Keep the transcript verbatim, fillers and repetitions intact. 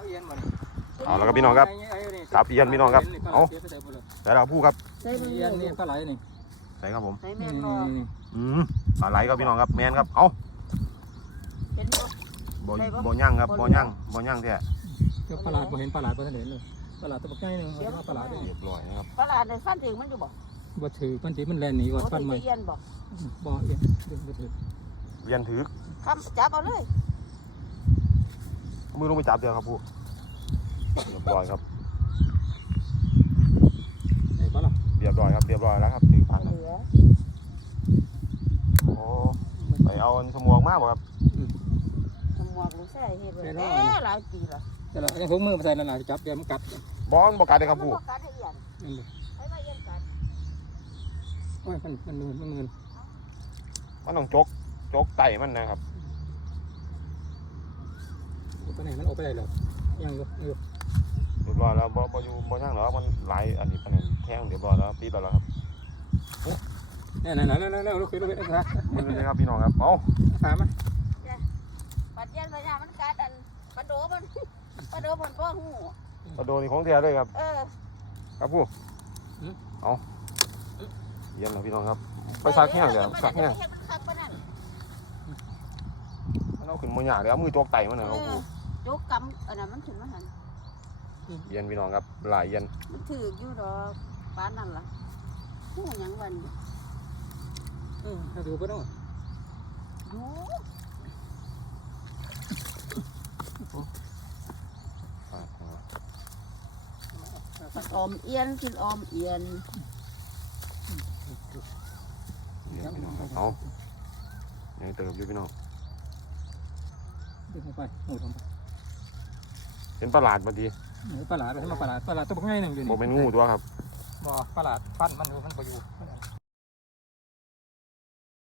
เอาแล้วครับพี่น้องครับจับเอียนพี่น้องครับเอาแต่เราพูดครับใส่เอียนนี่ปลาไหลนี่ใส่ครับผมใส่แม่นบ่อืมปลาไหลครับพี่น้องครับแมนครับเอาเห็นบ่บ่บ่ย่างครับบ่ย่างบ่ย่างแท้เจ้าปลาไหลบ่เห็นปลาไหลบ่ทันเห็นเลยปลาไหลตัวบักใหญ่นึงว่าปลาไหลได้เรียบร้อยนะครับปลาไหลในฟันถึงมันอยู่บ่บ่ถือมันสิมันแล่นหนีก่อนฟันใหม่เอียนบ่บ่เอียนบ่ถือเรียนถือคำจับเอาเลยมือลงไปจับเดียวครับผู้เรียบร้อยครับไอ้บ่ล่ะเรียบร้อยครับเรียบร้อยแล้วครับถือพันแล้วโอ้ไปเอาสมวงมากบ่ครับสมวงลูกแซ่เฮ็ดไว้แล้วหลายปีแล้วแต่ละยังพกมือมาใส่นั่นน่ะจับเดี๋ยวมันกัดบอลบ่กัดเลยครับผู้กัดให้เอียนนั่นเลยให้มาเอียนกัดโอ้ยมันมันมือมันมือมันต้องจกจกไตมันนะครับไปไหนมันออกไปไหนหรอยังอยู่อยู่เรียบร้อยแล้วบ่บ่อยู่บ่ย่างหรอมันหลายอันนี้ปานนั้นแท่งเรียบร้อยแล้วปิดแล้วครับนี่ๆๆๆลูกคือลูกคือครับมือเลยครับพี่น้องครับเอาถามมาปัดเอียนปัดยามันกัดอันปลาโดมันปลาโดมันบ่ฮู้ปลาโดนี่ของแท้เลยครับเออครับผู้เอาเย็นนะพี่น้องครับไปซักแห้งเดี๋ยวซักแห้งมันเอาขึ้นมือหยาเดี๋ยวเอามือจกไตมันนะครับผู้จกกำอันนั้นมันถึงมาหันเย็นพี่น้องครับหลายเย็นมันถืออยู่ดอกปานนั่นล่ะฮู้หยังวันเออถ้าดูก็ต้องดูออมเอียนกินออมเอียนเอายังเติมอยู่พี่น้องดึงไปโอ้ทำไปเห็นปลาหลาดบางทีปลาหลาดไปให้มาปลาหลาดปลาหลาดตัวพวกง่ายหนึ่งอยู่นี่โมเป็นงูตัวครับบ่ปลาหลาดฟันมันมันไปอยู่